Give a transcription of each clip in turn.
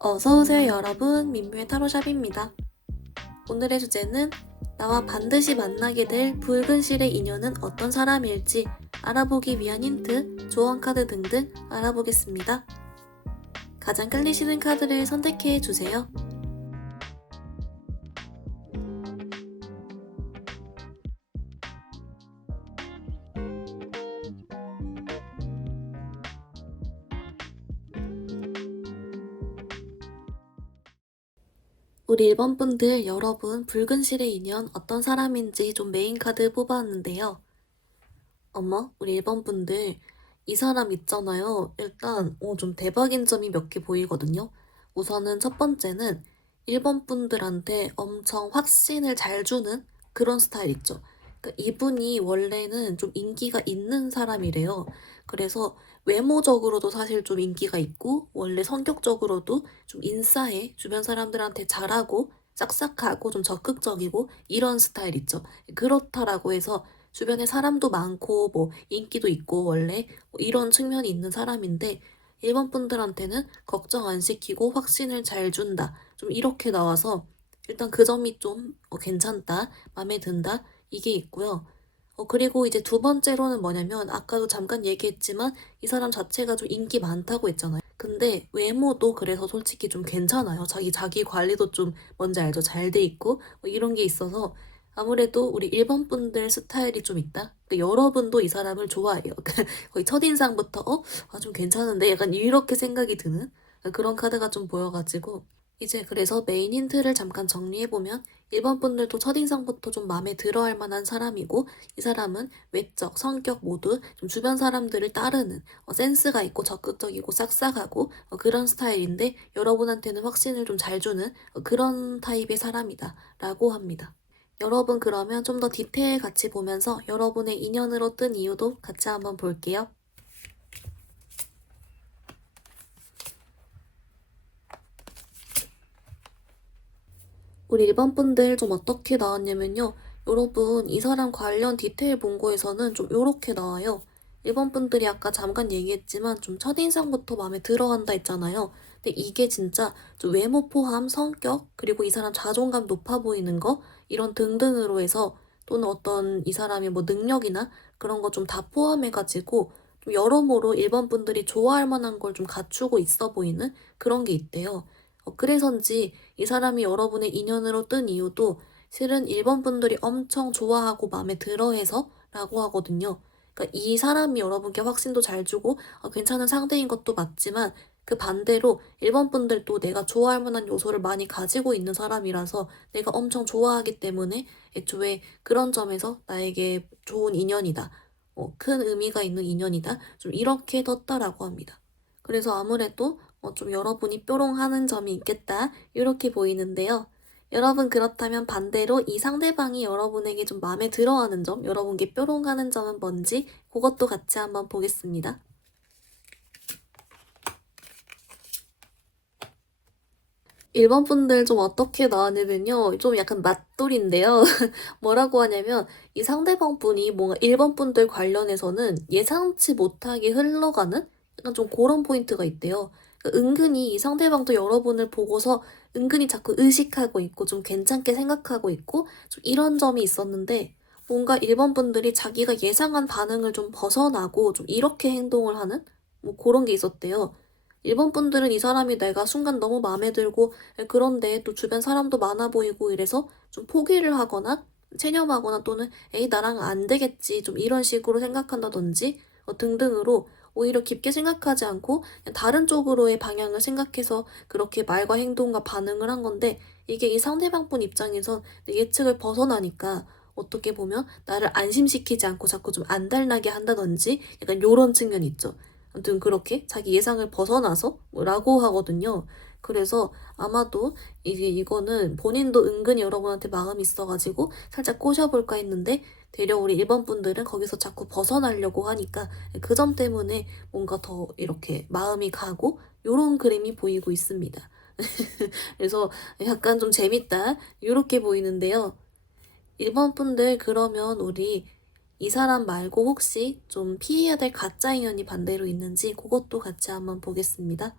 어서오세요 여러분, 민묘의 타로샵입니다. 오늘의 주제는 나와 반드시 만나게 될 붉은 실의 인연은 어떤 사람일지 알아보기 위한 힌트, 조언 카드 등등 알아보겠습니다. 가장 끌리시는 카드를 선택해 주세요. 우리 1번 분들 여러분 붉은 실의 인연 어떤 사람인지 좀 메인 카드 뽑아왔는데요. 어머, 우리 1번 분들 이 사람 있잖아요. 일단 좀 대박인 점이 몇 개 보이거든요. 우선은 첫 번째는 1번 분들한테 엄청 확신을 잘 주는 그런 스타일 있죠. 그러니까 이분이 원래는 좀 인기가 있는 사람이래요. 그래서 외모적으로도 사실 좀 인기가 있고 원래 성격적으로도 좀 인싸해, 주변 사람들한테 잘하고 싹싹하고 좀 적극적이고 이런 스타일 있죠. 그렇다라고 해서 주변에 사람도 많고 뭐 인기도 있고 원래 뭐 이런 측면이 있는 사람인데 일본 분들한테는 걱정 안 시키고 확신을 잘 준다. 좀 이렇게 나와서 일단 그 점이 좀 괜찮다. 마음에 든다. 이게 있고요. 그리고 이제 두 번째로는 뭐냐면 아까도 잠깐 얘기했지만 이 사람 자체가 좀 인기 많다고 했잖아요. 근데 외모도 그래서 솔직히 좀 괜찮아요. 자기 관리도 좀 뭔지 알죠? 잘 돼 있고 뭐 이런 게 있어서 아무래도 우리 1번 분들 스타일이 좀 있다. 그러니까 여러분도 이 사람을 좋아해요. 거의 첫인상부터 좀 괜찮은데 약간 이렇게 생각이 드는 그런 카드가 좀 보여가지고 이제 그래서 메인 힌트를 잠깐 정리해보면 1번 분들도 첫인상부터 좀 마음에 들어 할 만한 사람이고 이 사람은 외적, 성격 모두 좀 주변 사람들을 따르는 센스가 있고 적극적이고 싹싹하고 그런 스타일인데 여러분한테는 확신을 좀 잘 주는 그런 타입의 사람이다 라고 합니다. 여러분 그러면 좀 더 디테일 같이 보면서 여러분의 인연으로 뜬 이유도 같이 한번 볼게요. 우리 일반 분들 좀 어떻게 나왔냐면요. 여러분 이 사람 관련 디테일 본 거에서는 좀 요렇게 나와요. 일본 분들이 아까 잠깐 얘기했지만 좀 첫인상부터 마음에 들어한다 했잖아요. 근데 이게 진짜 좀 외모 포함 성격 그리고 이 사람 자존감 높아 보이는 거 이런 등등으로 해서 또는 어떤 이 사람의 뭐 능력이나 그런 거 좀 다 포함해가지고 좀 여러모로 일본 분들이 좋아할 만한 걸 좀 갖추고 있어 보이는 그런 게 있대요. 그래서인지 이 사람이 여러분의 인연으로 뜬 이유도 실은 일본 분들이 엄청 좋아하고 마음에 들어해서 라고 하거든요. 그러니까 이 사람이 여러분께 확신도 잘 주고 괜찮은 상대인 것도 맞지만 그 반대로 일본 분들도 내가 좋아할 만한 요소를 많이 가지고 있는 사람이라서 내가 엄청 좋아하기 때문에 애초에 그런 점에서 나에게 좋은 인연이다. 큰 의미가 있는 인연이다. 좀 이렇게 떴다라고 합니다. 그래서 아무래도 좀 여러분이 뾰롱하는 점이 있겠다. 이렇게 보이는데요. 여러분 그렇다면 반대로 이 상대방이 여러분에게 좀 마음에 들어하는 점, 여러분께 뾰롱하는 점은 뭔지 그것도 같이 한번 보겠습니다. 1번 분들 좀 어떻게 나왔냐면요. 좀 약간 맞돌인데요. 뭐라고 하냐면 이 상대방 분이 뭔가 1번 분들 관련해서는 예상치 못하게 흘러가는 약간 좀 그런 포인트가 있대요. 그러니까 은근히 이 상대방도 여러분을 보고서 은근히 자꾸 의식하고 있고 좀 괜찮게 생각하고 있고 좀 이런 점이 있었는데 뭔가 1번 분들이 자기가 예상한 반응을 좀 벗어나고 좀 이렇게 행동을 하는 뭐 그런 게 있었대요. 일본 분들은 이 사람이 내가 순간 너무 마음에 들고 그런데 또 주변 사람도 많아 보이고 이래서 좀 포기를 하거나 체념하거나 또는 에이 나랑 안 되겠지 좀 이런 식으로 생각한다든지 등등으로 오히려 깊게 생각하지 않고 그냥 다른 쪽으로의 방향을 생각해서 그렇게 말과 행동과 반응을 한 건데 이게 이 상대방 분 입장에선 예측을 벗어나니까 어떻게 보면 나를 안심시키지 않고 자꾸 좀 안달나게 한다든지 약간 요런 측면이 있죠. 아무튼 그렇게 자기 예상을 벗어나서 라고 하거든요. 그래서 아마도 이거는 본인도 은근히 여러분한테 마음이 있어가지고 살짝 꼬셔볼까 했는데 되려 우리 1번 분들은 거기서 자꾸 벗어나려고 하니까 그 점 때문에 뭔가 더 이렇게 마음이 가고 요런 그림이 보이고 있습니다. 그래서 약간 좀 재밌다 이렇게 보이는데요. 1번 분들 그러면 우리 이 사람 말고 혹시 좀 피해야 될 가짜 인연이 반대로 있는지 그것도 같이 한번 보겠습니다.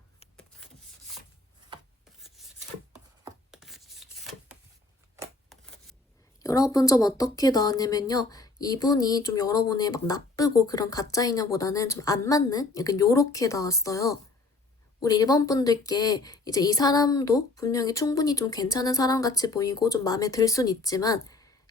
여러분 좀 어떻게 나왔냐면요. 이분이 좀 여러분의 막 나쁘고 그런 가짜 인연보다는 좀 안 맞는 약간 요렇게 나왔어요. 우리 1번 분들께 이제 이 사람도 분명히 충분히 좀 괜찮은 사람 같이 보이고 좀 마음에 들 순 있지만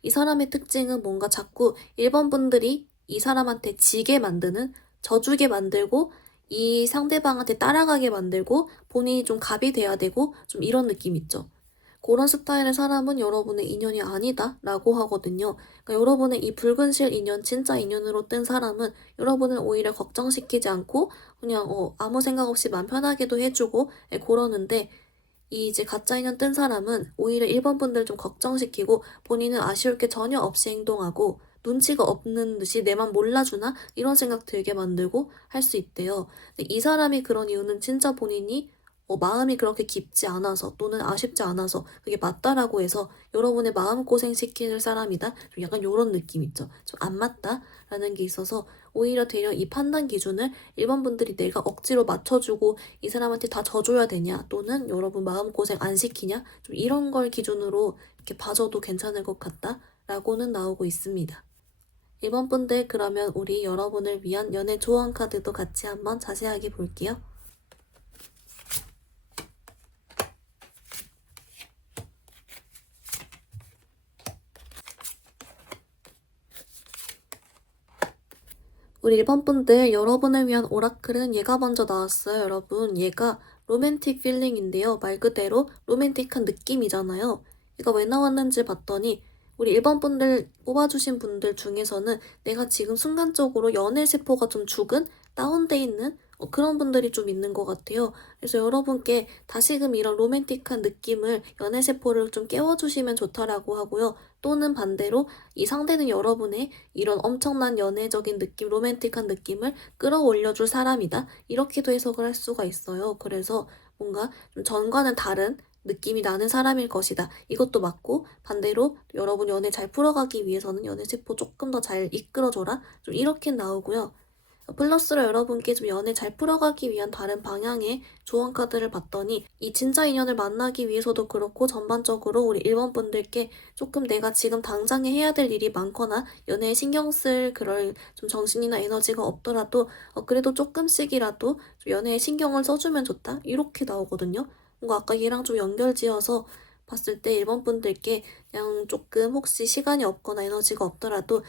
이 사람의 특징은 뭔가 자꾸 1번 분들이 이 사람한테 지게 만드는, 져주게 만들고 이 상대방한테 따라가게 만들고 본인이 좀 갑이 돼야 되고 좀 이런 느낌 있죠. 그런 스타일의 사람은 여러분의 인연이 아니다라고 하거든요. 그러니까 여러분의 이 붉은 실 인연, 진짜 인연으로 뜬 사람은 여러분을 오히려 걱정시키지 않고 그냥 아무 생각 없이 마음 편하게도 해주고 그러는데 이 이제 가짜 인연 뜬 사람은 오히려 1번 분들 좀 걱정시키고 본인은 아쉬울 게 전혀 없이 행동하고 눈치가 없는 듯이 내 맘 몰라주나? 이런 생각 들게 만들고 할 수 있대요. 근데 이 사람이 그런 이유는 진짜 본인이 마음이 그렇게 깊지 않아서 또는 아쉽지 않아서 그게 맞다라고 해서 여러분의 마음고생 시키는 사람이다. 좀 약간 요런 느낌 있죠. 좀 안 맞다라는 게 있어서 오히려 되려 이 판단 기준을 1번 분들이 내가 억지로 맞춰주고 이 사람한테 다 져줘야 되냐 또는 여러분 마음고생 안 시키냐 좀 이런 걸 기준으로 이렇게 봐줘도 괜찮을 것 같다 라고는 나오고 있습니다. 1번 분들 그러면 우리 여러분을 위한 연애 조언 카드도 같이 한번 자세하게 볼게요. 우리 1번 분들 여러분을 위한 오라클은 얘가 먼저 나왔어요. 여러분 얘가 로맨틱 필링인데요. 말 그대로 로맨틱한 느낌이잖아요. 얘가 왜 나왔는지 봤더니 우리 1번 분들 뽑아주신 분들 중에서는 내가 지금 순간적으로 연애 세포가 좀 죽은 다운돼 있는 그런 분들이 좀 있는 것 같아요. 그래서 여러분께 다시금 이런 로맨틱한 느낌을 연애 세포를 좀 깨워주시면 좋다라고 하고요. 또는 반대로 이 상대는 여러분의 이런 엄청난 연애적인 느낌, 로맨틱한 느낌을 끌어올려줄 사람이다. 이렇게도 해석을 할 수가 있어요. 그래서 뭔가 좀 전과는 다른 느낌이 나는 사람일 것이다. 이것도 맞고 반대로 여러분 연애 잘 풀어가기 위해서는 연애 세포 조금 더 잘 이끌어줘라. 좀 이렇게 나오고요. 플러스로 여러분께 좀 연애 잘 풀어가기 위한 다른 방향의 조언 카드를 봤더니 이 진짜 인연을 만나기 위해서도 그렇고 전반적으로 우리 1번 분들께 조금 내가 지금 당장에 해야 될 일이 많거나 연애에 신경 쓸 그럴 좀 정신이나 에너지가 없더라도 그래도 조금씩이라도 좀 연애에 신경을 써주면 좋다 이렇게 나오거든요. 뭔가 아까 얘랑 좀 연결지어서 봤을 때 1번 분들께 그냥 조금 혹시 시간이 없거나 에너지가 없더라도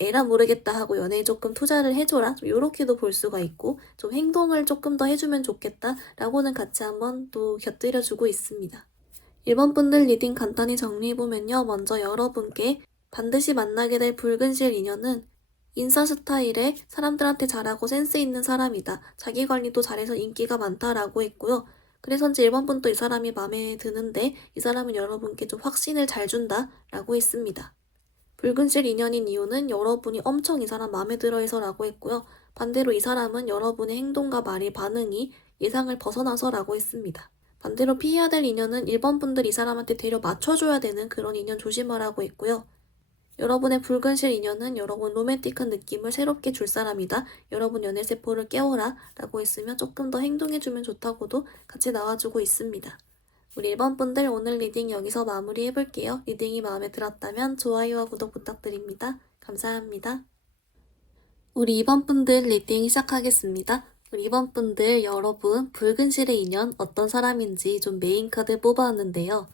에라 모르겠다 하고 연애에 조금 투자를 해줘라. 좀 요렇게도 볼 수가 있고 좀 행동을 조금 더 해주면 좋겠다라고는 같이 한번 또 곁들여주고 있습니다. 1번 분들 리딩 간단히 정리해보면요. 먼저 여러분께 반드시 만나게 될 붉은 실 인연은 인싸 스타일에 사람들한테 잘하고 센스 있는 사람이다. 자기 관리도 잘해서 인기가 많다라고 했고요. 그래서인지 1번 분도 이 사람이 마음에 드는데 이 사람은 여러분께 좀 확신을 잘 준다라고 했습니다. 붉은 실 인연인 이유는 여러분이 엄청 이 사람 마음에 들어 해서라고 했고요. 반대로 이 사람은 여러분의 행동과 말이 반응이 예상을 벗어나서라고 했습니다. 반대로 피해야 될 인연은 1번 분들 이 사람한테 되려 맞춰줘야 되는 그런 인연 조심하라고 했고요. 여러분의 붉은 실 인연은 여러분 로맨틱한 느낌을 새롭게 줄 사람이다. 여러분 연애세포를 깨워라 라고 했으면 조금 더 행동해주면 좋다고도 같이 나와주고 있습니다. 우리 1번 분들 오늘 리딩 여기서 마무리해볼게요. 리딩이 마음에 들었다면 좋아요와 구독 부탁드립니다. 감사합니다. 우리 2번 분들 리딩 시작하겠습니다. 우리 2번 분들 여러분 붉은 실의 인연 어떤 사람인지 좀 메인 카드 뽑아왔는데요.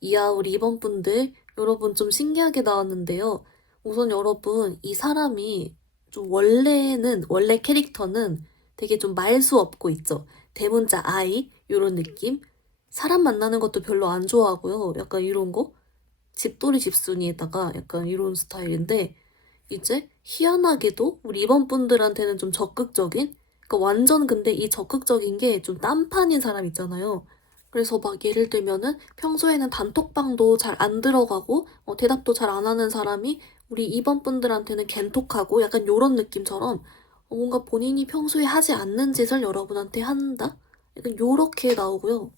이야 우리 2번 분들 여러분 좀 신기하게 나왔는데요. 우선 여러분 이 사람이 좀 원래 캐릭터는 되게 좀 말수 없고 있죠. 대문자 I 요런 느낌. 사람 만나는 것도 별로 안 좋아하고요. 약간 이런 거. 집돌이 집순이에다가 약간 이런 스타일인데 이제 희한하게도 우리 2번 분들한테는 좀 적극적인 그러니까 완전 근데 이 적극적인 게 좀 딴판인 사람 있잖아요. 그래서 막 예를 들면은 평소에는 단톡방도 잘 안 들어가고 대답도 잘 안 하는 사람이 우리 2번 분들한테는 겐톡하고 약간 요런 느낌처럼 뭔가 본인이 평소에 하지 않는 짓을 여러분한테 한다? 약간 요렇게 나오고요.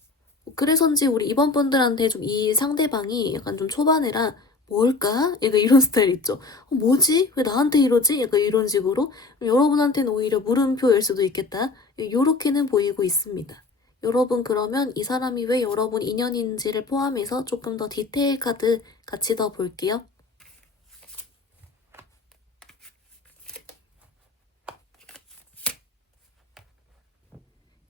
그래서인지 우리 2번 분들한테 좀 이 상대방이 약간 좀 초반에라 뭘까? 약간 이런 스타일 있죠. 뭐지? 왜 나한테 이러지? 약간 이런 식으로 여러분한테는 오히려 물음표일 수도 있겠다. 요렇게는 보이고 있습니다. 여러분 그러면 이 사람이 왜 여러분 인연인지를 포함해서 조금 더 디테일 카드 같이 더 볼게요.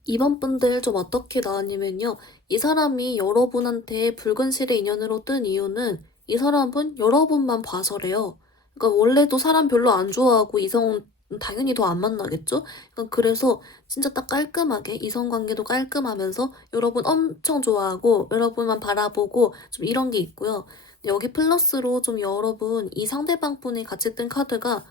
이번 분들 좀 어떻게 나왔냐면요. 이 사람이 여러분한테 붉은 실의 인연으로 뜬 이유는 이 사람은 여러분만 봐서래요. 그러니까 원래도 사람 별로 안 좋아하고 이성은 당연히 더 안 만나겠죠? 그러니까 그래서 진짜 딱 깔끔하게 이성관계도 깔끔하면서 여러분 엄청 좋아하고 여러분만 바라보고 좀 이런 게 있고요. 여기 플러스로 좀 여러분 이 상대방 분이 같이 뜬 카드가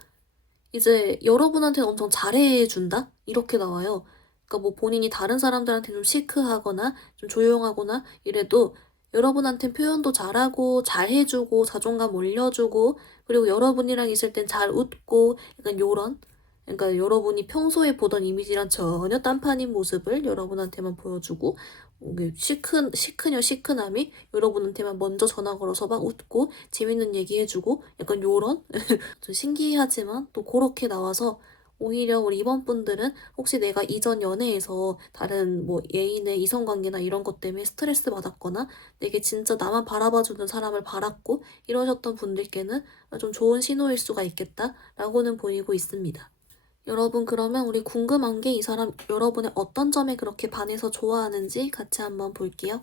이제 여러분한테는 엄청 잘해준다? 이렇게 나와요. 그러니까 뭐 본인이 다른 사람들한테 좀 시크하거나 좀 조용하거나 이래도 여러분한텐 표현도 잘하고 잘해주고 자존감 올려주고 그리고 여러분이랑 있을 땐 잘 웃고 약간 요런 그러니까 여러분이 평소에 보던 이미지랑 전혀 딴판인 모습을 여러분한테만 보여주고 시크녀 시크남이 여러분한테만 먼저 전화 걸어서 막 웃고 재밌는 얘기 해주고 약간 요런 좀 신기하지만 또 그렇게 나와서 오히려 우리 이번 분들은 혹시 내가 이전 연애에서 다른 뭐 애인의 이성관계나 이런 것 때문에 스트레스 받았거나 내게 진짜 나만 바라봐주는 사람을 바랐고 이러셨던 분들께는 좀 좋은 신호일 수가 있겠다라고는 보이고 있습니다. 여러분 그러면 우리 궁금한 게 이 사람 여러분의 어떤 점에 그렇게 반해서 좋아하는지 같이 한번 볼게요.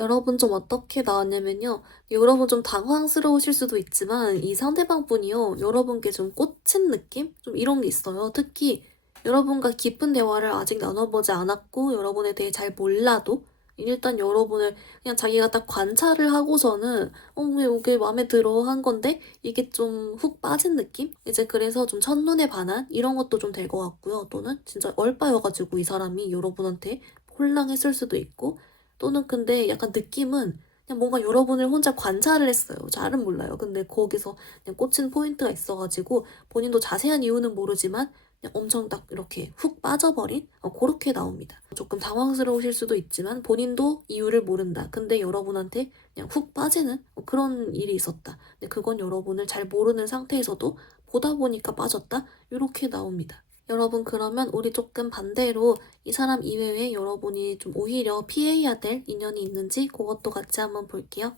여러분 좀 어떻게 나왔냐면요. 여러분 좀 당황스러우실 수도 있지만 이 상대방 분이요. 여러분께 좀 꽂힌 느낌? 좀 이런 게 있어요. 특히 여러분과 깊은 대화를 아직 나눠보지 않았고 여러분에 대해 잘 몰라도 일단 여러분을 그냥 자기가 딱 관찰을 하고서는 왜 이게 마음에 들어 한 건데 이게 좀 훅 빠진 느낌? 이제 그래서 좀 첫눈에 반한 이런 것도 좀 될 것 같고요. 또는 진짜 얼빠여가지고 이 사람이 여러분한테 홀랑했을 수도 있고 또는 근데 약간 느낌은 그냥 뭔가 여러분을 혼자 관찰을 했어요. 잘은 몰라요. 근데 거기서 그냥 꽂힌 포인트가 있어가지고 본인도 자세한 이유는 모르지만 그냥 엄청 딱 이렇게 훅 빠져버린 그렇게 나옵니다. 조금 당황스러우실 수도 있지만 본인도 이유를 모른다. 근데 여러분한테 그냥 훅 빠지는 그런 일이 있었다. 근데 그건 여러분을 잘 모르는 상태에서도 보다 보니까 빠졌다. 이렇게 나옵니다. 여러분 그러면 우리 조금 반대로 이 사람 이외에 여러분이 좀 오히려 피해야 될 인연이 있는지 그것도 같이 한번 볼게요.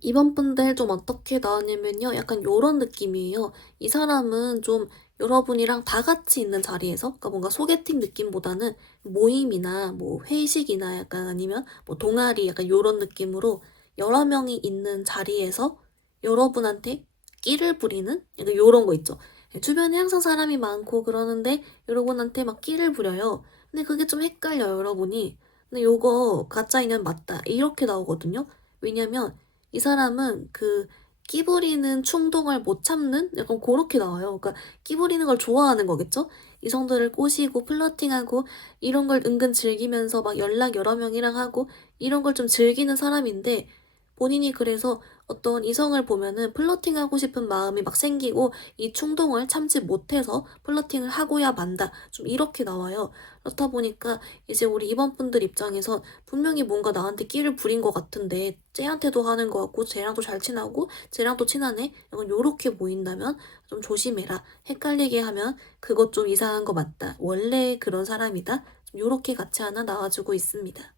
이번 분들 좀 어떻게 나왔냐면요. 약간 요런 느낌이에요. 이 사람은 좀 여러분이랑 다 같이 있는 자리에서, 그러니까 뭔가 소개팅 느낌보다는 모임이나 뭐 회식이나 약간 아니면 뭐 동아리 약간 요런 느낌으로 여러 명이 있는 자리에서 여러분한테 끼를 부리는 약간 요런 거 있죠. 주변에 항상 사람이 많고 그러는데 여러분한테 막 끼를 부려요. 근데 그게 좀 헷갈려요, 여러분이. 근데 요거 가짜 인연 맞다. 이렇게 나오거든요. 왜냐면 이 사람은 그 끼부리는 충동을 못 참는 약간 고렇게 나와요. 그러니까 끼부리는 걸 좋아하는 거겠죠? 이성들을 꼬시고 플러팅하고 이런 걸 은근 즐기면서 막 연락 여러 명이랑 하고 이런 걸 좀 즐기는 사람인데 본인이 그래서 어떤 이성을 보면은 플러팅하고 싶은 마음이 막 생기고 이 충동을 참지 못해서 플러팅을 하고야 만다. 좀 이렇게 나와요. 그렇다 보니까 이제 우리 이번 분들 입장에선 분명히 뭔가 나한테 끼를 부린 것 같은데 쟤한테도 하는 것 같고 쟤랑도 잘 친하고 쟤랑도 친하네? 약간 요렇게 보인다면 좀 조심해라. 헷갈리게 하면 그것 좀 이상한 거 맞다. 원래 그런 사람이다. 좀 요렇게 같이 하나 나와주고 있습니다.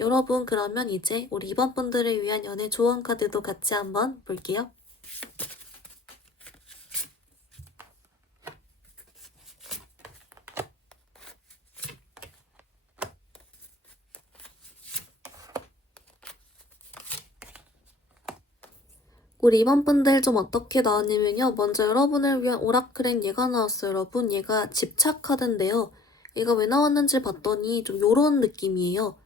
여러분 그러면 이제 우리 이번 분들을 위한 연애 조언 카드도 같이 한번 볼게요. 우리 이번 분들 좀 어떻게 나왔냐면요. 먼저 여러분을 위한 오라클엔 얘가 나왔어요, 여러분. 얘가 집착 카드인데요. 얘가 왜 나왔는지 봤더니 좀 요런 느낌이에요.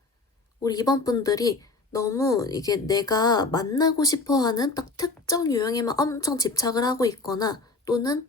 우리 이번 분들이 너무 이게 내가 만나고 싶어 하는 딱 특정 유형에만 엄청 집착을 하고 있거나 또는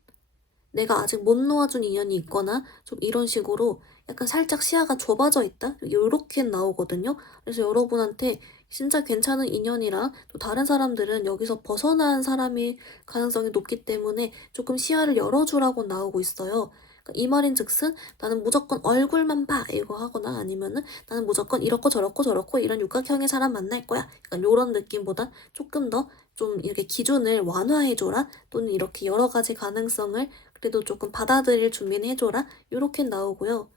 내가 아직 못 놓아준 인연이 있거나 좀 이런 식으로 약간 살짝 시야가 좁아져 있다? 요렇게 나오거든요. 그래서 여러분한테 진짜 괜찮은 인연이랑 또 다른 사람들은 여기서 벗어난 사람일 가능성이 높기 때문에 조금 시야를 열어주라고 나오고 있어요. 이 말인즉슨 나는 무조건 얼굴만 봐 이거 하거나 아니면은 나는 무조건 이렇고 저렇고 저렇고 이런 육각형의 사람 만날 거야. 약간 요런 느낌보다 조금 더 좀 이렇게 기준을 완화해줘라 또는 이렇게 여러 가지 가능성을 그래도 조금 받아들일 준비는 해줘라 요렇게 나오고요.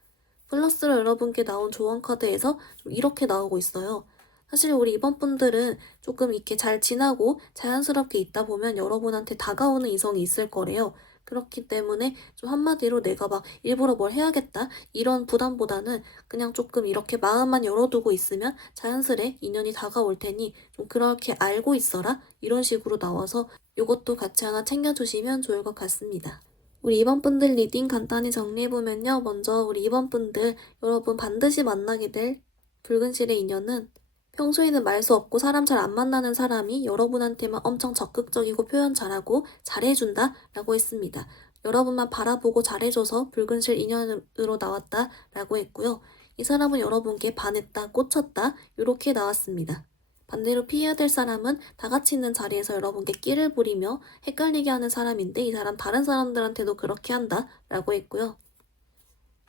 플러스로 여러분께 나온 조언 카드에서 좀 이렇게 나오고 있어요. 사실 우리 이번 분들은 조금 이렇게 잘 지나고 자연스럽게 있다 보면 여러분한테 다가오는 이성이 있을 거래요. 그렇기 때문에 좀 한마디로 내가 막 일부러 뭘 해야겠다 이런 부담보다는 그냥 조금 이렇게 마음만 열어두고 있으면 자연스레 인연이 다가올 테니 좀 그렇게 알고 있어라 이런 식으로 나와서 이것도 같이 하나 챙겨주시면 좋을 것 같습니다. 우리 이번 분들 리딩 간단히 정리해보면요. 먼저 우리 이번 분들 여러분 반드시 만나게 될 붉은 실의 인연은 평소에는 말 수 없고 사람 잘 안 만나는 사람이 여러분한테만 엄청 적극적이고 표현 잘하고 잘해준다 라고 했습니다. 여러분만 바라보고 잘해줘서 붉은 실 인연으로 나왔다 라고 했고요. 이 사람은 여러분께 반했다, 꽂혔다 이렇게 나왔습니다. 반대로 피해야 될 사람은 다 같이 있는 자리에서 여러분께 끼를 부리며 헷갈리게 하는 사람인데 이 사람 다른 사람들한테도 그렇게 한다 라고 했고요.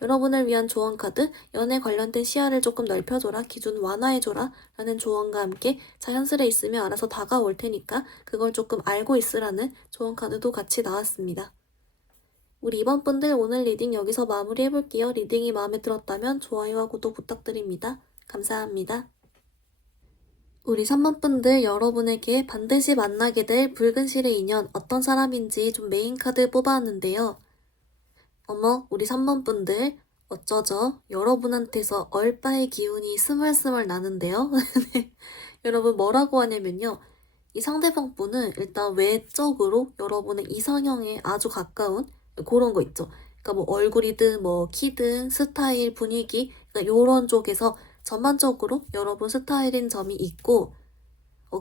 여러분을 위한 조언 카드, 연애 관련된 시야를 조금 넓혀줘라, 기준 완화해줘라 라는 조언과 함께 자연스레 있으면 알아서 다가올 테니까 그걸 조금 알고 있으라는 조언 카드도 같이 나왔습니다. 우리 이번 분들 오늘 리딩 여기서 마무리해볼게요. 리딩이 마음에 들었다면 좋아요와 구독 부탁드립니다. 감사합니다. 우리 3번 분들 여러분에게 반드시 만나게 될 붉은 실의 인연 어떤 사람인지 좀 메인 카드 뽑아왔는데요. 어머, 우리 3번 분들 어쩌죠? 여러분한테서 얼빠의 기운이 스멀스멀 나는데요. 네. 여러분 뭐라고 하냐면요. 이 상대방 분은 일단 외적으로 여러분의 이상형에 아주 가까운 그런 거 있죠. 그러니까 뭐 얼굴이든 뭐 키든 스타일, 분위기 그러니까 요런 쪽에서 전반적으로 여러분 스타일인 점이 있고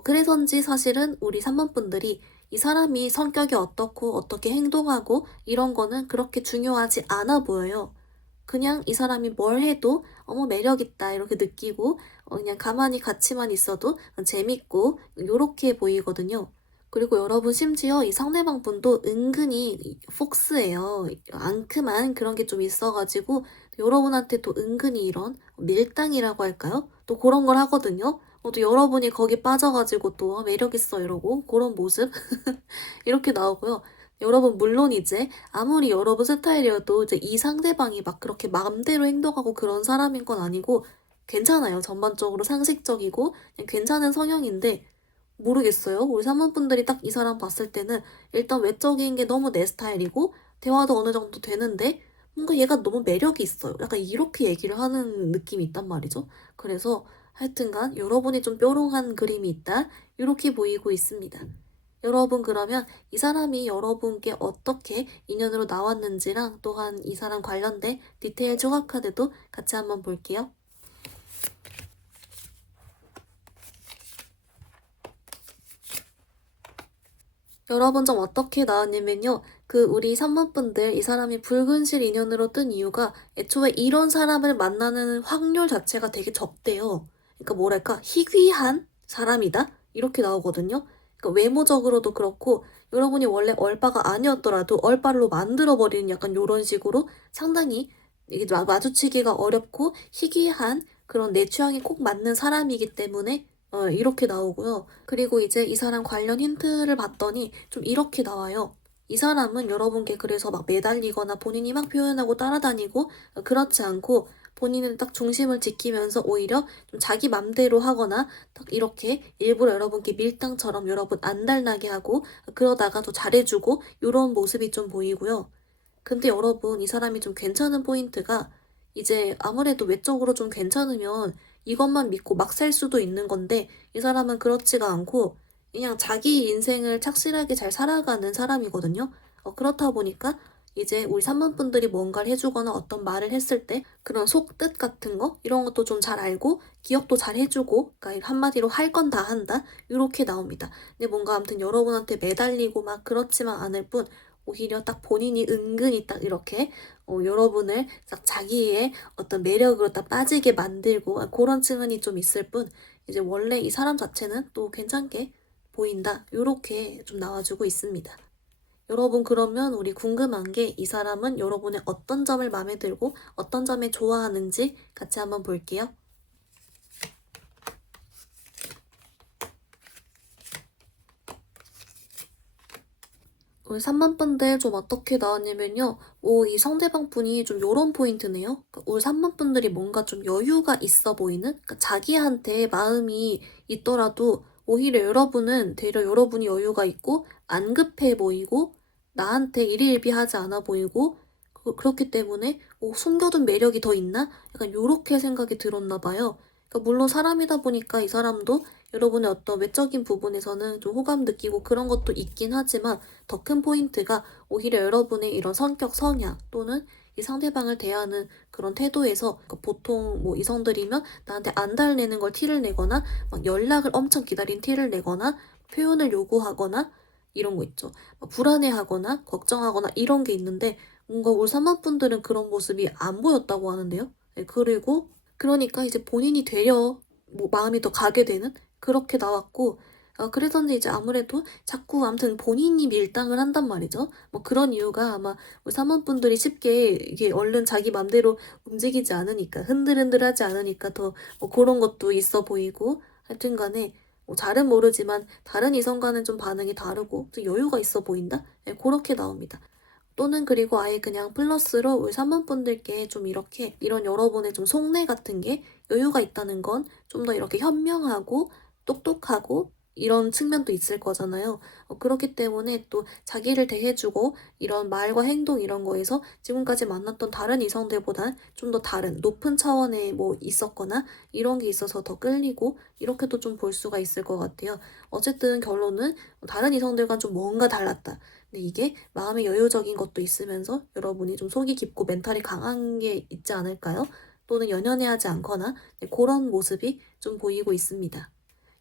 그래서인지 사실은 우리 3번 분들이 이 사람이 성격이 어떻고 어떻게 행동하고 이런 거는 그렇게 중요하지 않아 보여요. 그냥 이 사람이 뭘 해도 어머 매력있다 이렇게 느끼고 그냥 가만히 같이만 있어도 재밌고 요렇게 보이거든요. 그리고 여러분 심지어 이 상대방 분도 은근히 폭스예요. 앙큼한 그런 게 좀 있어가지고 여러분한테 또 은근히 이런 밀당이라고 할까요? 또 그런 걸 하거든요. 또 여러분이 거기 빠져가지고 또 매력있어 이러고 그런 모습 이렇게 나오고요. 여러분 물론 이제 아무리 여러분 스타일이어도 이제 이 상대방이 막 그렇게 마음대로 행동하고 그런 사람인 건 아니고 괜찮아요. 전반적으로 상식적이고 그냥 괜찮은 성향인데 모르겠어요. 우리 사모분들이 딱 이 사람 봤을 때는 일단 외적인 게 너무 내 스타일이고 대화도 어느 정도 되는데 뭔가 얘가 너무 매력이 있어요. 약간 이렇게 얘기를 하는 느낌이 있단 말이죠. 그래서 하여튼간 여러분이 좀 뾰롱한 그림이 있다. 이렇게 보이고 있습니다. 여러분 그러면 이 사람이 여러분께 어떻게 인연으로 나왔는지랑 또한 이 사람 관련된 디테일 조각 카드도 같이 한번 볼게요. 여러분 좀 어떻게 나왔냐면요. 우리 3번 분들 이 사람이 붉은 실 인연으로 뜬 이유가 애초에 이런 사람을 만나는 확률 자체가 되게 적대요. 그러니까 뭐랄까 희귀한 사람이다? 이렇게 나오거든요. 그러니까 외모적으로도 그렇고 여러분이 원래 얼빠가 아니었더라도 얼빠로 만들어버리는 약간 이런 식으로 상당히 이게 마주치기가 어렵고 희귀한 그런 내 취향이 꼭 맞는 사람이기 때문에 이렇게 나오고요. 그리고 이제 이 사람 관련 힌트를 봤더니 좀 이렇게 나와요. 이 사람은 여러분께 그래서 막 매달리거나 본인이 막 표현하고 따라다니고 그렇지 않고 본인은 딱 중심을 지키면서 오히려 좀 자기 맘대로 하거나 딱 이렇게 일부러 여러분께 밀당처럼 여러분 안달나게 하고 그러다가 또 잘해주고 이런 모습이 좀 보이고요. 근데 여러분 이 사람이 좀 괜찮은 포인트가 이제 아무래도 외적으로 좀 괜찮으면 이것만 믿고 막 살 수도 있는 건데 이 사람은 그렇지가 않고 그냥 자기 인생을 착실하게 잘 살아가는 사람이거든요. 그렇다 보니까 이제 우리 3번 분들이 뭔가를 해주거나 어떤 말을 했을 때 그런 속뜻 같은 거 이런 것도 좀 잘 알고 기억도 잘 해주고 그러니까 한마디로 할 건 다 한다 이렇게 나옵니다. 근데 뭔가 아무튼 여러분한테 매달리고 막 그렇지만 않을 뿐 오히려 딱 본인이 은근히 딱 이렇게 여러분을 딱 자기의 어떤 매력으로 딱 빠지게 만들고 그런 측면이 좀 있을 뿐 이제 원래 이 사람 자체는 또 괜찮게 보인다. 요렇게 좀 나와주고 있습니다. 여러분 그러면 우리 궁금한 게 이 사람은 여러분의 어떤 점을 마음에 들고 어떤 점에 좋아하는지 같이 한번 볼게요. 우리 3번 분들 좀 어떻게 나왔냐면요. 이 상대방 분이 좀 요런 포인트네요. 그러니까 우리 3번 분들이 뭔가 좀 여유가 있어 보이는? 그러니까 자기한테 마음이 있더라도 오히려 여러분은 되려 여러분이 여유가 있고 안 급해 보이고 나한테 일희일비하지 않아 보이고 그렇기 때문에 숨겨둔 매력이 더 있나? 약간 요렇게 생각이 들었나 봐요. 그러니까 물론 사람이다 보니까 이 사람도 여러분의 어떤 외적인 부분에서는 좀 호감 느끼고 그런 것도 있긴 하지만 더 큰 포인트가 오히려 여러분의 이런 성격, 성향 또는 이 상대방을 대하는 그런 태도에서 그러니까 보통 뭐 이성들이면 나한테 안 달래는 걸 티를 내거나 막 연락을 엄청 기다린 티를 내거나 표현을 요구하거나 이런 거 있죠. 막 불안해하거나 걱정하거나 이런 게 있는데 뭔가 올 사모분들은 그런 모습이 안 보였다고 하는데요. 네, 그리고 그러니까 이제 본인이 되려 뭐 마음이 더 가게 되는 그렇게 나왔고 그래서인지 이제 아무래도 자꾸 아무튼 본인이 밀당을 한단 말이죠. 뭐 그런 이유가 아마 우리 사모분들이 쉽게 이게 얼른 자기 맘대로 움직이지 않으니까 흔들흔들하지 않으니까 더 뭐 그런 것도 있어 보이고 하여튼 간에 뭐 잘은 모르지만 다른 이성과는 좀 반응이 다르고 좀 여유가 있어 보인다? 네, 그렇게 나옵니다. 또는 그리고 아예 그냥 플러스로 우리 3번 분들께 좀 이렇게 이런 여러분의 좀 속내 같은 게 여유가 있다는 건 좀 더 이렇게 현명하고 똑똑하고 이런 측면도 있을 거잖아요. 그렇기 때문에 또 자기를 대해주고 이런 말과 행동 이런 거에서 지금까지 만났던 다른 이성들보다 좀 더 다른 높은 차원에 뭐 있었거나 이런 게 있어서 더 끌리고 이렇게도 좀 볼 수가 있을 것 같아요. 어쨌든 결론은 다른 이성들과 좀 뭔가 달랐다. 근데 이게 마음의 여유적인 것도 있으면서 여러분이 좀 속이 깊고 멘탈이 강한 게 있지 않을까요? 또는 연연해하지 않거나 네, 그런 모습이 좀 보이고 있습니다.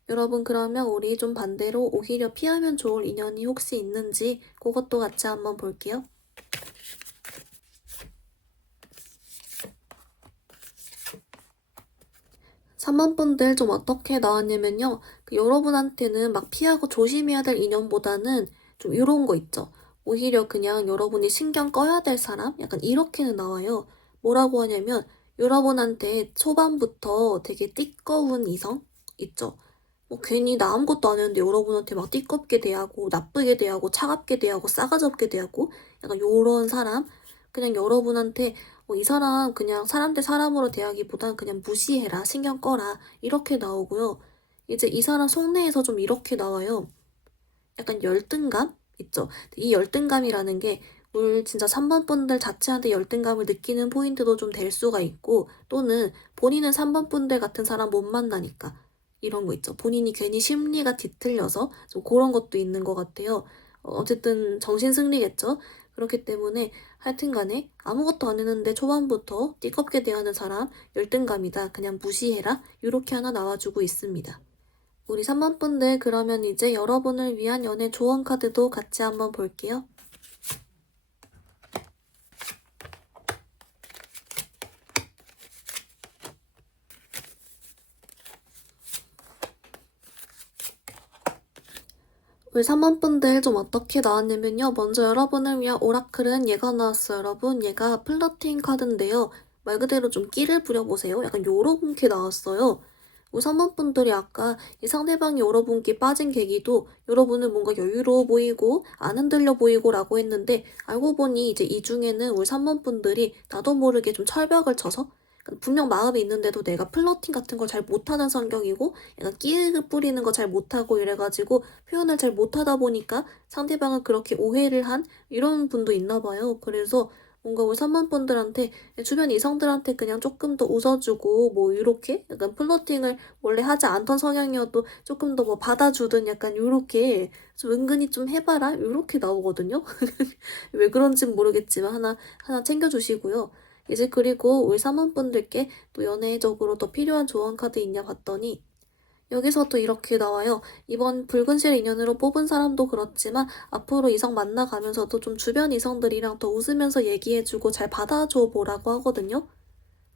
여러분 그러면 우리 좀 반대로 오히려 피하면 좋을 인연이 혹시 있는지 그것도 같이 한번 볼게요. 3번 분들 좀 어떻게 나왔냐면요. 여러분한테는 막 피하고 조심해야 될 인연보다는 좀 이런 거 있죠. 오히려 그냥 여러분이 신경 꺼야 될 사람? 약간 이렇게는 나와요. 뭐라고 하냐면 여러분한테 초반부터 되게 띠꺼운 이성 있죠. 뭐 괜히 나 아무것도 안 했는데 여러분한테 막 띠껍게 대하고 나쁘게 대하고 차갑게 대하고 싸가지 없게 대하고 약간 요런 사람 그냥 여러분한테 이 사람 그냥 사람 대 사람으로 대하기보단 그냥 무시해라 신경 꺼라 이렇게 나오고요. 이제 이 사람 속내에서 좀 이렇게 나와요. 약간 열등감 있죠. 이 열등감이라는 게 물 진짜 3번 분들 자체한테 열등감을 느끼는 포인트도 좀 될 수가 있고 또는 본인은 3번 분들 같은 사람 못 만나니까 이런 거 있죠. 본인이 괜히 심리가 뒤틀려서 좀 그런 것도 있는 것 같아요. 어쨌든 정신 승리겠죠. 그렇기 때문에 하여튼 간에 아무것도 안 했는데 초반부터 띠껍게 대하는 사람 열등감이다. 그냥 무시해라. 이렇게 하나 나와주고 있습니다. 우리 3번 분들 그러면 이제 여러분을 위한 연애 조언 카드도 같이 한번 볼게요. 우리 3번 분들 좀 어떻게 나왔냐면요. 먼저 여러분을 위한 오라클은 얘가 나왔어요. 여러분 얘가 플러팅 카드인데요. 말 그대로 좀 끼를 부려보세요. 약간 요렇게 나왔어요. 우리 3번 분들이 아까 이 상대방이 여러분께 빠진 계기도 여러분은 뭔가 여유로워 보이고 안 흔들려 보이고 라고 했는데 알고 보니 이제 이 중에는 우리 3번 분들이 나도 모르게 좀 철벽을 쳐서 분명 마음이 있는데도 내가 플러팅 같은 걸 잘 못하는 성격이고 약간 끼 뿌리는 거 잘 못하고 이래가지고 표현을 잘 못하다 보니까 상대방은 그렇게 오해를 한 이런 분도 있나 봐요. 그래서 뭔가 우리 3번 분들한테 주변 이성들한테 그냥 조금 더 웃어주고 뭐 이렇게 약간 플러팅을 원래 하지 않던 성향이어도 조금 더 뭐 받아주든 약간 요렇게 좀 은근히 좀 해봐라 요렇게 나오거든요. 왜 그런진 모르겠지만 하나 챙겨주시고요. 이제 그리고 우리 사모분들께 또 연애적으로 더 필요한 조언 카드 있냐 봤더니 여기서 또 이렇게 나와요. 이번 붉은실 인연으로 뽑은 사람도 그렇지만 앞으로 이성 만나가면서도 좀 주변 이성들이랑 더 웃으면서 얘기해주고 잘 받아줘 보라고 하거든요.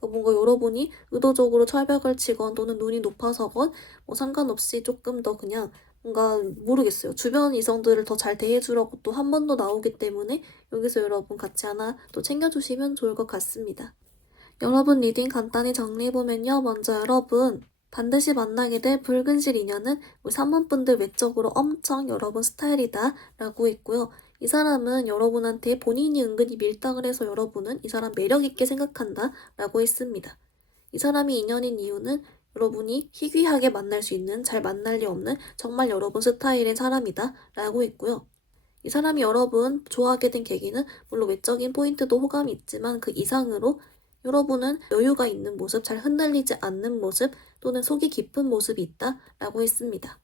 뭔가 여러분이 의도적으로 철벽을 치건 또는 눈이 높아서건 뭐 상관없이 조금 더 그냥 뭔가 모르겠어요. 주변 이성들을 더 잘 대해주려고 또 한 번 더 나오기 때문에 여기서 여러분 같이 하나 또 챙겨주시면 좋을 것 같습니다. 여러분 리딩 간단히 정리해보면요. 먼저 여러분 반드시 만나게 될 붉은실 인연은 우리 3번분들 외적으로 엄청 여러분 스타일이다 라고 있고요. 이 사람은 여러분한테 본인이 은근히 밀당을 해서 여러분은 이 사람 매력있게 생각한다 라고 했습니다. 이 사람이 인연인 이유는 여러분이 희귀하게 만날 수 있는 잘 만날 리 없는 정말 여러분 스타일의 사람이다 라고 있고요. 이 사람이 여러분 좋아하게 된 계기는 물론 외적인 포인트도 호감이 있지만 그 이상으로 여러분은 여유가 있는 모습, 잘 흔들리지 않는 모습 또는 속이 깊은 모습이 있다 라고 했습니다.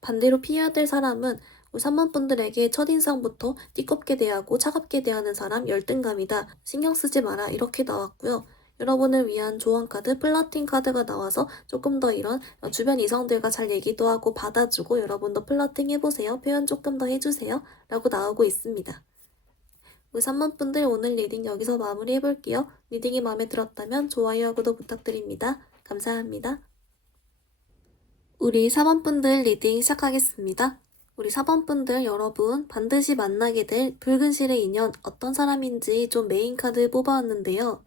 반대로 피해야 될 사람은 우리 3번분들에게 첫인상부터 띠껍게 대하고 차갑게 대하는 사람 열등감이다. 신경 쓰지 마라 이렇게 나왔고요. 여러분을 위한 조언 카드, 플러팅 카드가 나와서 조금 더 이런 주변 이성들과 잘 얘기도 하고 받아주고 여러분도 플러팅 해보세요. 표현 조금 더 해주세요. 라고 나오고 있습니다. 우리 3번분들 오늘 리딩 여기서 마무리해볼게요. 리딩이 마음에 들었다면 좋아요와 구독 부탁드립니다. 감사합니다. 우리 4번분들 리딩 시작하겠습니다. 우리 4번분들 여러분 반드시 만나게 될 붉은 실의 인연 어떤 사람인지 좀 메인 카드 뽑아왔는데요.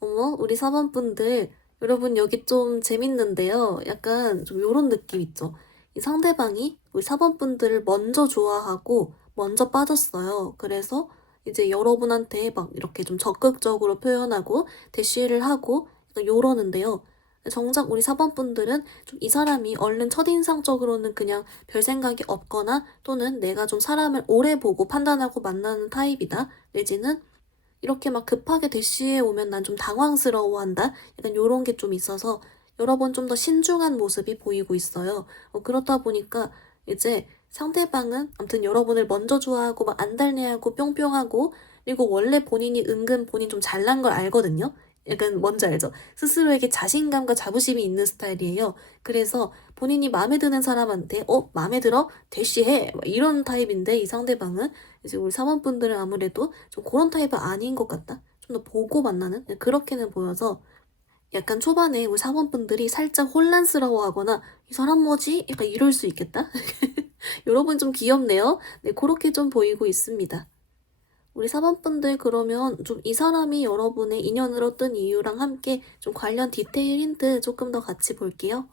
어머 우리 4번분들 여러분 여기 좀 재밌는데요. 약간 좀 요런 느낌 있죠. 이 상대방이 우리 4번분들을 먼저 좋아하고 먼저 빠졌어요. 그래서 이제 여러분한테 막 이렇게 좀 적극적으로 표현하고 대시를 하고 약간 요러는데요. 정작 우리 4번분들은 좀 이 사람이 얼른 첫인상적으로는 그냥 별 생각이 없거나 또는 내가 좀 사람을 오래 보고 판단하고 만나는 타입이다. 내지는 이렇게 막 급하게 대시해 오면 난 좀 당황스러워한다. 약간 요런 게 좀 있어서 여러 번 좀 더 신중한 모습이 보이고 있어요. 그렇다 보니까 이제 상대방은 아무튼 여러분을 먼저 좋아하고 막 안달내하고 뿅뿅하고 그리고 원래 본인이 은근 본인 좀 잘난 걸 알거든요. 약간 뭔지 알죠? 스스로에게 자신감과 자부심이 있는 스타일이에요. 그래서 본인이 마음에 드는 사람한테 마음에 들어? 대시해! 막 이런 타입인데 이 상대방은 이제 우리 사원분들은 아무래도 좀 그런 타입은 아닌 것 같다. 좀 더 보고 만나는? 그렇게는 보여서 약간 초반에 우리 사원분들이 살짝 혼란스러워하거나 이 사람 뭐지? 약간 이럴 수 있겠다? 여러분 좀 귀엽네요. 네, 그렇게 좀 보이고 있습니다. 우리 사원분들 그러면 좀 이 사람이 여러분의 인연으로 뜬 이유랑 함께 좀 관련 디테일 힌트 조금 더 같이 볼게요.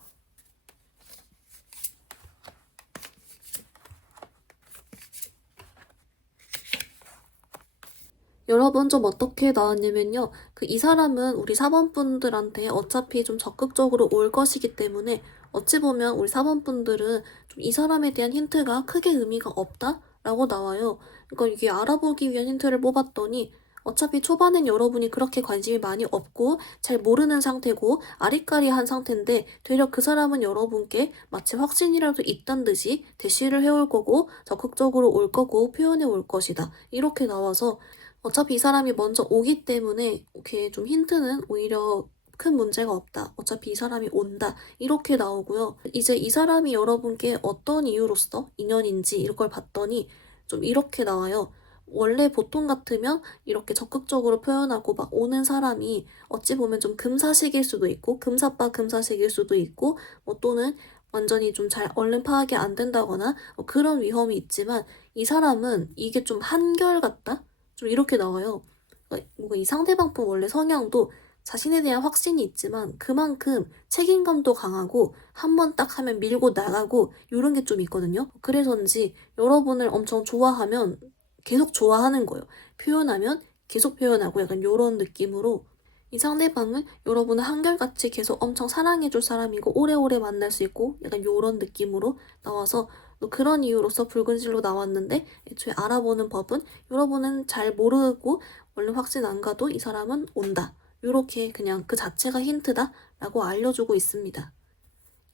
여러분 좀 어떻게 나왔냐면요. 이 사람은 우리 4번분들한테 어차피 좀 적극적으로 올 것이기 때문에 어찌 보면 우리 4번분들은 좀 이 사람에 대한 힌트가 크게 의미가 없다라고 나와요. 그러니까 이게 알아보기 위한 힌트를 뽑았더니 어차피 초반엔 여러분이 그렇게 관심이 많이 없고 잘 모르는 상태고 아리까리한 상태인데 되려 그 사람은 여러분께 마치 확신이라도 있단 듯이 대시를 해올 거고 적극적으로 올 거고 표현해 올 것이다. 이렇게 나와서 어차피 이 사람이 먼저 오기 때문에 이렇게 좀 힌트는 오히려 큰 문제가 없다. 어차피 이 사람이 온다. 이렇게 나오고요. 이제 이 사람이 여러분께 어떤 이유로서 인연인지 이런 걸 봤더니 좀 이렇게 나와요. 원래 보통 같으면 이렇게 적극적으로 표현하고 막 오는 사람이 어찌 보면 좀 금사식일 수도 있고 금사빠 금사식일 수도 있고 뭐 또는 완전히 좀 잘 얼른 파악이 안 된다거나 그런 위험이 있지만 이 사람은 이게 좀 한결같다? 좀 이렇게 나와요. 그러니까 뭔가 이 상대방분 원래 성향도 자신에 대한 확신이 있지만 그만큼 책임감도 강하고 한 번 딱 하면 밀고 나가고 이런 게 좀 있거든요. 그래서인지 여러분을 엄청 좋아하면 계속 좋아하는 거예요. 표현하면 계속 표현하고 약간 이런 느낌으로 이 상대방은 여러분을 한결같이 계속 엄청 사랑해줄 사람이고 오래오래 만날 수 있고 약간 이런 느낌으로 나와서 또 그런 이유로서 붉은 실로 나왔는데 애초에 알아보는 법은 여러분은 잘 모르고 원래 확신 안 가도 이 사람은 온다. 이렇게 그냥 그 자체가 힌트다 라고 알려주고 있습니다.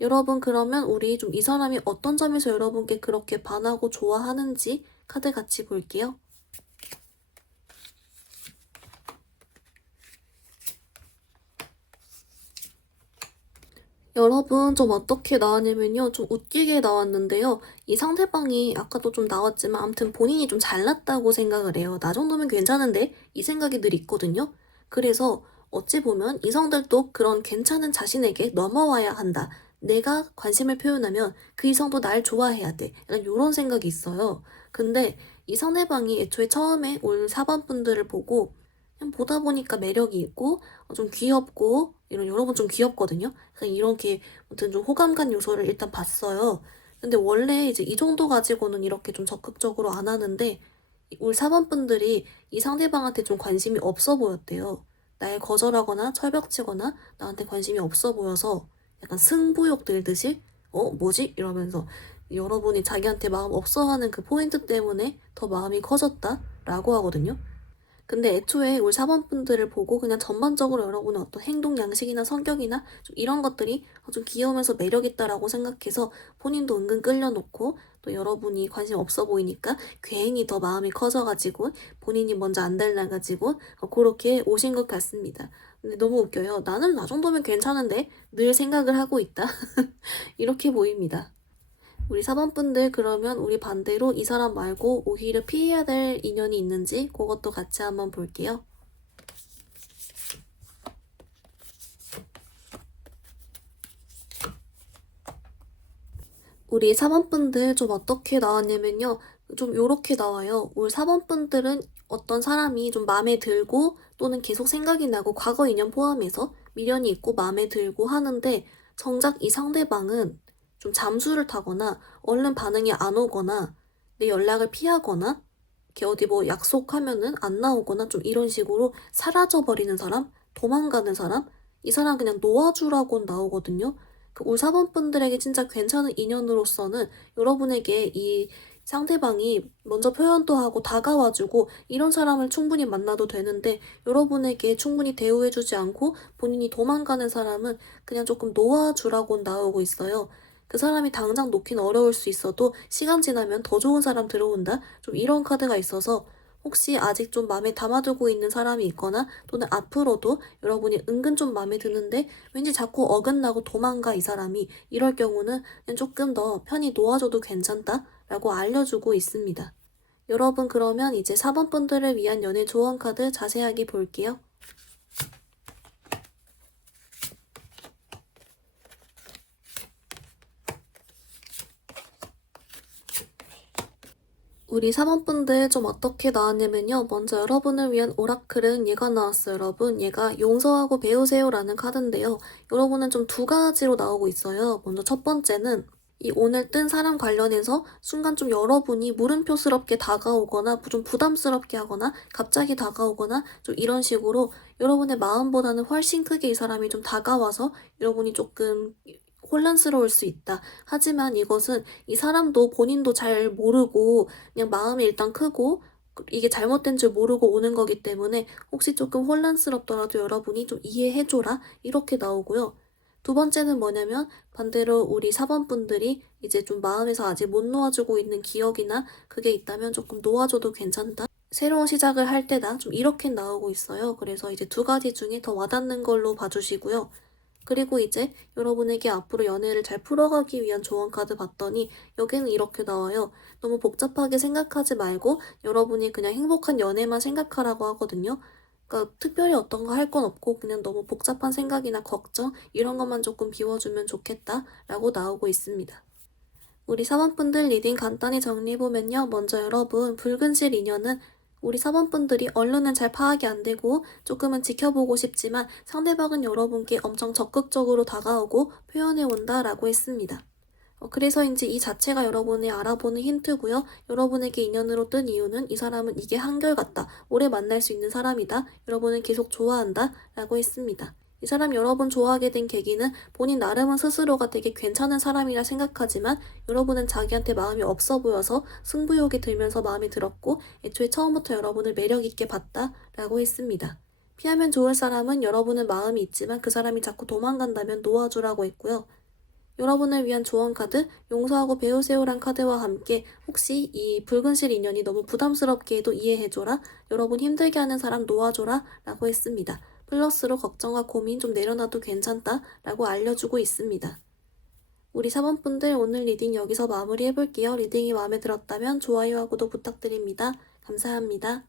여러분 그러면 우리 좀 이 사람이 어떤 점에서 여러분께 그렇게 반하고 좋아하는지 카드 같이 볼게요. 여러분 좀 어떻게 나왔냐면요. 좀 웃기게 나왔는데요. 이 상대방이 아까도 좀 나왔지만 아무튼 본인이 좀 잘났다고 생각을 해요. 나 정도면 괜찮은데? 이 생각이 늘 있거든요. 그래서 어찌 보면 이성들도 그런 괜찮은 자신에게 넘어와야 한다. 내가 관심을 표현하면 그 이성도 날 좋아해야 돼. 약간 요런 생각이 있어요. 근데 이 상대방이 애초에 처음에 올 4번 분들을 보고 그냥 보다 보니까 매력이 있고 좀 귀엽고 이런 여러분 좀 귀엽거든요. 그냥 이렇게 아무튼 좀 호감간 요소를 일단 봤어요. 근데 원래 이제 이 정도 가지고는 이렇게 좀 적극적으로 안 하는데 올 4번 분들이 이 상대방한테 좀 관심이 없어 보였대요. 날 거절하거나 철벽치거나 나한테 관심이 없어 보여서 약간 승부욕 들듯이 뭐지? 이러면서 여러분이 자기한테 마음 없어 하는 그 포인트 때문에 더 마음이 커졌다라고 하거든요. 근데 애초에 우리 사범분들을 보고 그냥 전반적으로 여러분의 어떤 행동 양식이나 성격이나 좀 이런 것들이 좀 귀여우면서 매력있다라고 생각해서 본인도 은근 끌려놓고 또 여러분이 관심 없어 보이니까 괜히 더 마음이 커져가지고 본인이 먼저 안 달라가지고 그렇게 오신 것 같습니다. 근데 너무 웃겨요. 나는 나 정도면 괜찮은데 늘 생각을 하고 있다. 이렇게 보입니다. 우리 4번분들 그러면 우리 반대로 이 사람 말고 오히려 피해야 될 인연이 있는지 그것도 같이 한번 볼게요. 우리 4번분들 좀 어떻게 나왔냐면요. 좀 요렇게 나와요. 우리 4번분들은 어떤 사람이 좀 마음에 들고 또는 계속 생각이 나고 과거 인연 포함해서 미련이 있고 마음에 들고 하는데 정작 이 상대방은 좀 잠수를 타거나 얼른 반응이 안 오거나 내 연락을 피하거나 이렇게 어디 뭐 약속하면은 안 나오거나 좀 이런 식으로 사라져버리는 사람, 도망가는 사람, 이 사람 그냥 놓아주라고 나오거든요. 그 올 4번분들에게 진짜 괜찮은 인연으로서는 여러분에게 이 상대방이 먼저 표현도 하고 다가와주고 이런 사람을 충분히 만나도 되는데 여러분에게 충분히 대우해주지 않고 본인이 도망가는 사람은 그냥 조금 놓아주라고 나오고 있어요. 그 사람이 당장 놓긴 어려울 수 있어도 시간 지나면 더 좋은 사람 들어온다? 좀 이런 카드가 있어서 혹시 아직 좀 마음에 담아두고 있는 사람이 있거나 또는 앞으로도 여러분이 은근 좀 마음에 드는데 왠지 자꾸 어긋나고 도망가 이 사람이 이럴 경우는 그냥 조금 더 편히 놓아줘도 괜찮다 라고 알려주고 있습니다. 여러분 그러면 이제 4번 분들을 위한 연애 조언 카드 자세하게 볼게요. 우리 4번분들 좀 어떻게 나왔냐면요. 먼저 여러분을 위한 오라클은 얘가 나왔어요, 여러분. 얘가 용서하고 배우세요라는 카드인데요. 여러분은 좀 두 가지로 나오고 있어요. 먼저 첫 번째는 이 오늘 뜬 사람 관련해서 순간 좀 여러분이 물음표스럽게 다가오거나 좀 부담스럽게 하거나 갑자기 다가오거나 좀 이런 식으로 여러분의 마음보다는 훨씬 크게 이 사람이 좀 다가와서 여러분이 조금 혼란스러울 수 있다. 하지만 이것은 이 사람도 본인도 잘 모르고 그냥 마음이 일단 크고 이게 잘못된 줄 모르고 오는 거기 때문에 혹시 조금 혼란스럽더라도 여러분이 좀 이해해줘라 이렇게 나오고요. 두 번째는 뭐냐면 반대로 우리 4번분들이 이제 좀 마음에서 아직 못 놓아주고 있는 기억이나 그게 있다면 조금 놓아줘도 괜찮다. 새로운 시작을 할 때다. 좀 이렇게 나오고 있어요. 그래서 이제 두 가지 중에 더 와닿는 걸로 봐주시고요. 그리고 이제 여러분에게 앞으로 연애를 잘 풀어가기 위한 조언 카드 봤더니 여기는 이렇게 나와요. 너무 복잡하게 생각하지 말고 여러분이 그냥 행복한 연애만 생각하라고 하거든요. 그러니까 특별히 어떤 거 할 건 없고 그냥 너무 복잡한 생각이나 걱정 이런 것만 조금 비워주면 좋겠다라고 나오고 있습니다. 우리 사번분들 리딩 간단히 정리해보면요. 먼저 여러분 붉은 실 인연은 우리 사번분들이 얼른은 잘 파악이 안 되고 조금은 지켜보고 싶지만 상대방은 여러분께 엄청 적극적으로 다가오고 표현해온다라고 했습니다. 그래서인지 이 자체가 여러분의 알아보는 힌트고요. 여러분에게 인연으로 뜬 이유는 이 사람은 이게 한결같다. 오래 만날 수 있는 사람이다. 여러분은 계속 좋아한다. 라고 했습니다. 이 사람 여러분 좋아하게 된 계기는 본인 나름은 스스로가 되게 괜찮은 사람이라 생각하지만 여러분은 자기한테 마음이 없어 보여서 승부욕이 들면서 마음이 들었고 애초에 처음부터 여러분을 매력있게 봤다. 라고 했습니다. 피하면 좋을 사람은 여러분은 마음이 있지만 그 사람이 자꾸 도망간다면 놓아주라고 했고요. 여러분을 위한 조언 카드, 용서하고 배우세요란 카드와 함께 혹시 이 붉은 실 인연이 너무 부담스럽게 해도 이해해줘라, 여러분 힘들게 하는 사람 놓아줘라 라고 했습니다. 플러스로 걱정과 고민 좀 내려놔도 괜찮다 라고 알려주고 있습니다. 우리 4번분들 오늘 리딩 여기서 마무리해볼게요. 리딩이 마음에 들었다면 좋아요와 구독 부탁드립니다. 감사합니다.